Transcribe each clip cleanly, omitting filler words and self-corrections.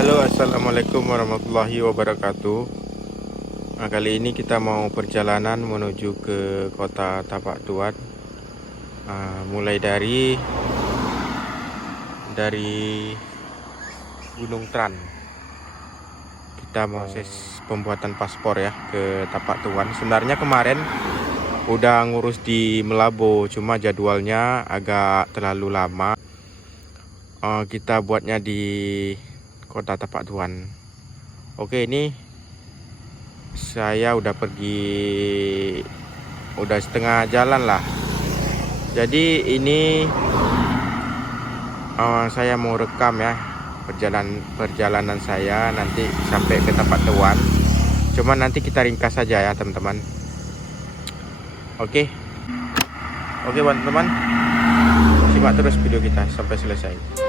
Halo, assalamualaikum warahmatullahi wabarakatuh. Nah, kali ini kita mau perjalanan menuju ke kota Tapak Tuan. Mulai dari Gunung Tran. Kita mau proses pembuatan paspor ya ke Tapak Tuan. Sebenarnya kemarin udah ngurus di Melabo, cuma jadwalnya agak terlalu lama. Kita buatnya di kota Tapak Tuan. Oke, ini saya udah setengah jalan lah. Jadi ini saya mau rekam ya perjalanan saya nanti sampai ke Tapak Tuan. Cuman nanti kita ringkas saja ya teman-teman. Oke teman-teman, simak terus video kita sampai selesai.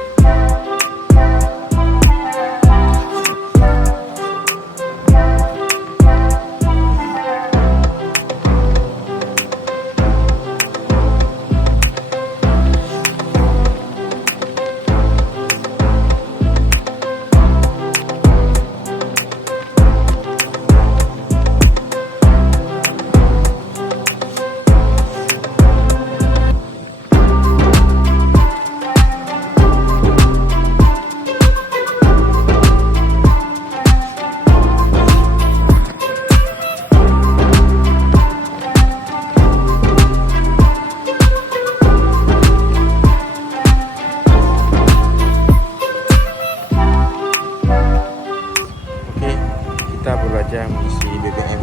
Kita baru aja mengisi BBM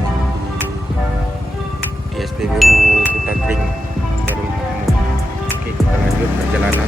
di SPBU Putantring Darul Makmur. Oke, kita lanjut perjalanan.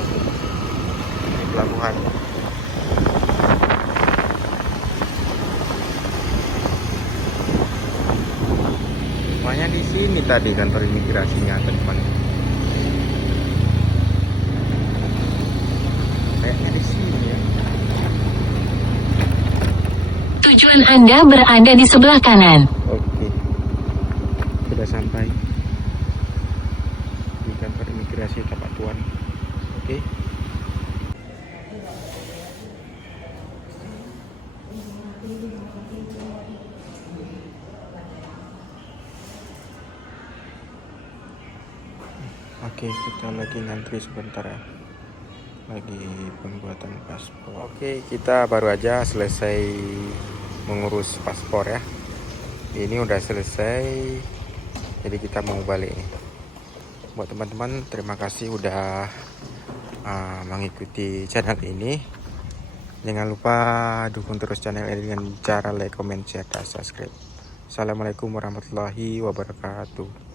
Ini pelabuhan. Rumahnya di sini tadi kantor imigrasinya, teman-teman. Kayaknya di sini ya. Tujuan Anda berada di sebelah kanan. Oke, sudah sampai di kantor imigrasi Tapak Tuan. Oke. Oke, kita lagi ngantri sebentar ya. Lagi pembuatan paspor. Oke, kita baru aja selesai mengurus paspor ya. Ini udah selesai. Jadi kita mau balik nih. Buat teman-teman, terima kasih udah mengikuti channel ini. Jangan lupa dukung terus channel ini dengan cara like, comment, share, dan subscribe. Assalamualaikum warahmatullahi wabarakatuh.